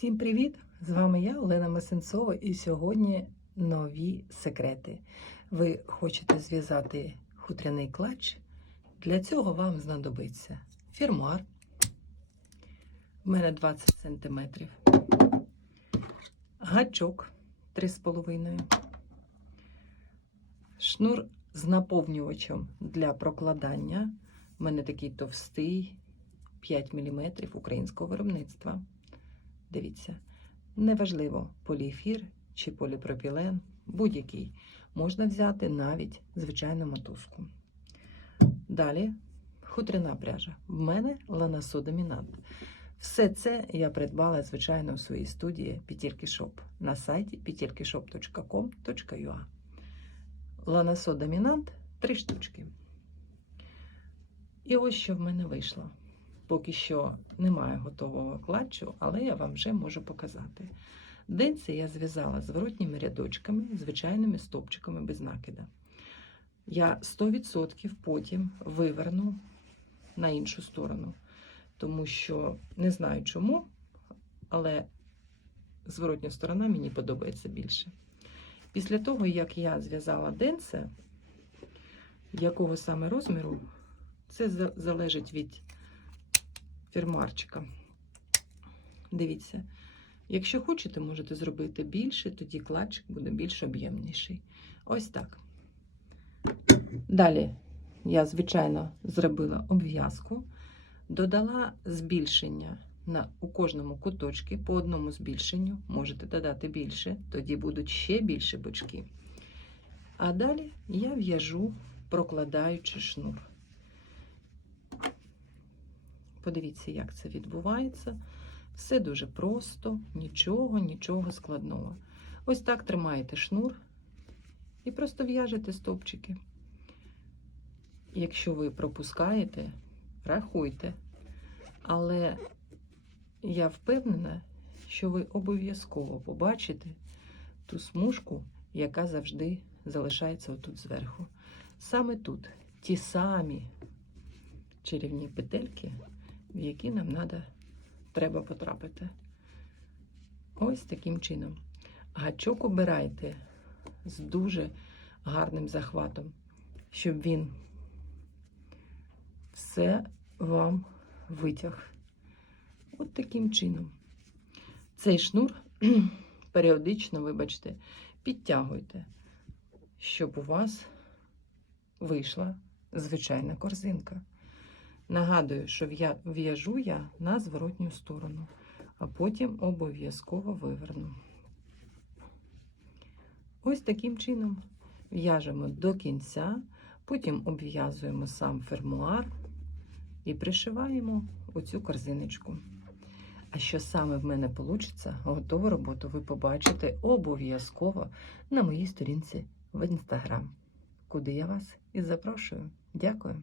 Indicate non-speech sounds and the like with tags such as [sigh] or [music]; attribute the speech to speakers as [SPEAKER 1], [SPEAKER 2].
[SPEAKER 1] Всім привіт! З вами я, Олена Масенцова, і сьогодні нові секрети. Ви хочете зв'язати хутряний клач? Для цього вам знадобиться фірмуар. У мене 20 см, гачок 3,5, шнур з наповнювачем для прокладання. У мене такий товстий 5 мм українського виробництва. Дивіться, неважливо поліефір чи поліпропілен, будь-який. Можна взяти навіть звичайну мотузку. Далі хутряна пряжа. В мене ланасо домінант. Все це я придбала, звичайно, в своїй студії Шоп на сайті petelkishop.com.ua. Ланасо домінант 3 штучки. І ось що в мене вийшло. Поки що немає готового клатчу, але я вам вже можу показати. Денці я зв'язала зворотніми рядочками, звичайними стопчиками без накида. Я 100% потім виверну на іншу сторону, тому що не знаю чому, але зворотня сторона мені подобається більше. Після того, як я зв'язала денце, якого саме розміру, це залежить від фірмарчика. Дивіться, якщо хочете, можете зробити більше, тоді клатчик буде більш об'ємніший. Ось так. Далі я, звичайно, зробила обв'язку, додала збільшення на, у кожному куточці по одному збільшенню. Можете додати більше, тоді будуть ще більше бочки. А далі я в'яжу, прокладаючи шнур. Подивіться, як це відбувається. Все дуже просто, нічого, нічого складного. Ось так тримаєте шнур і просто в'яжете стовпчики. Якщо ви пропускаєте, рахуйте. Але я впевнена, що ви обов'язково побачите ту смужку, яка завжди залишається отут зверху. Саме тут ті самі чарівні петельки в які нам надо, треба потрапити. Ось таким чином. Гачок обирайте з дуже гарним захватом, щоб він все вам витяг. От таким чином. Цей шнур [clears throat] періодично, вибачте, підтягуйте, щоб у вас вийшла звичайна корзинка. Нагадую, що в'яжу я на зворотню сторону, а потім обов'язково виверну. Ось таким чином в'яжемо до кінця, потім обв'язуємо сам фермуар і пришиваємо оцю корзиночку. А що саме в мене вийде, готову роботу ви побачите обов'язково на моїй сторінці в інстаграм, куди я вас і запрошую. Дякую!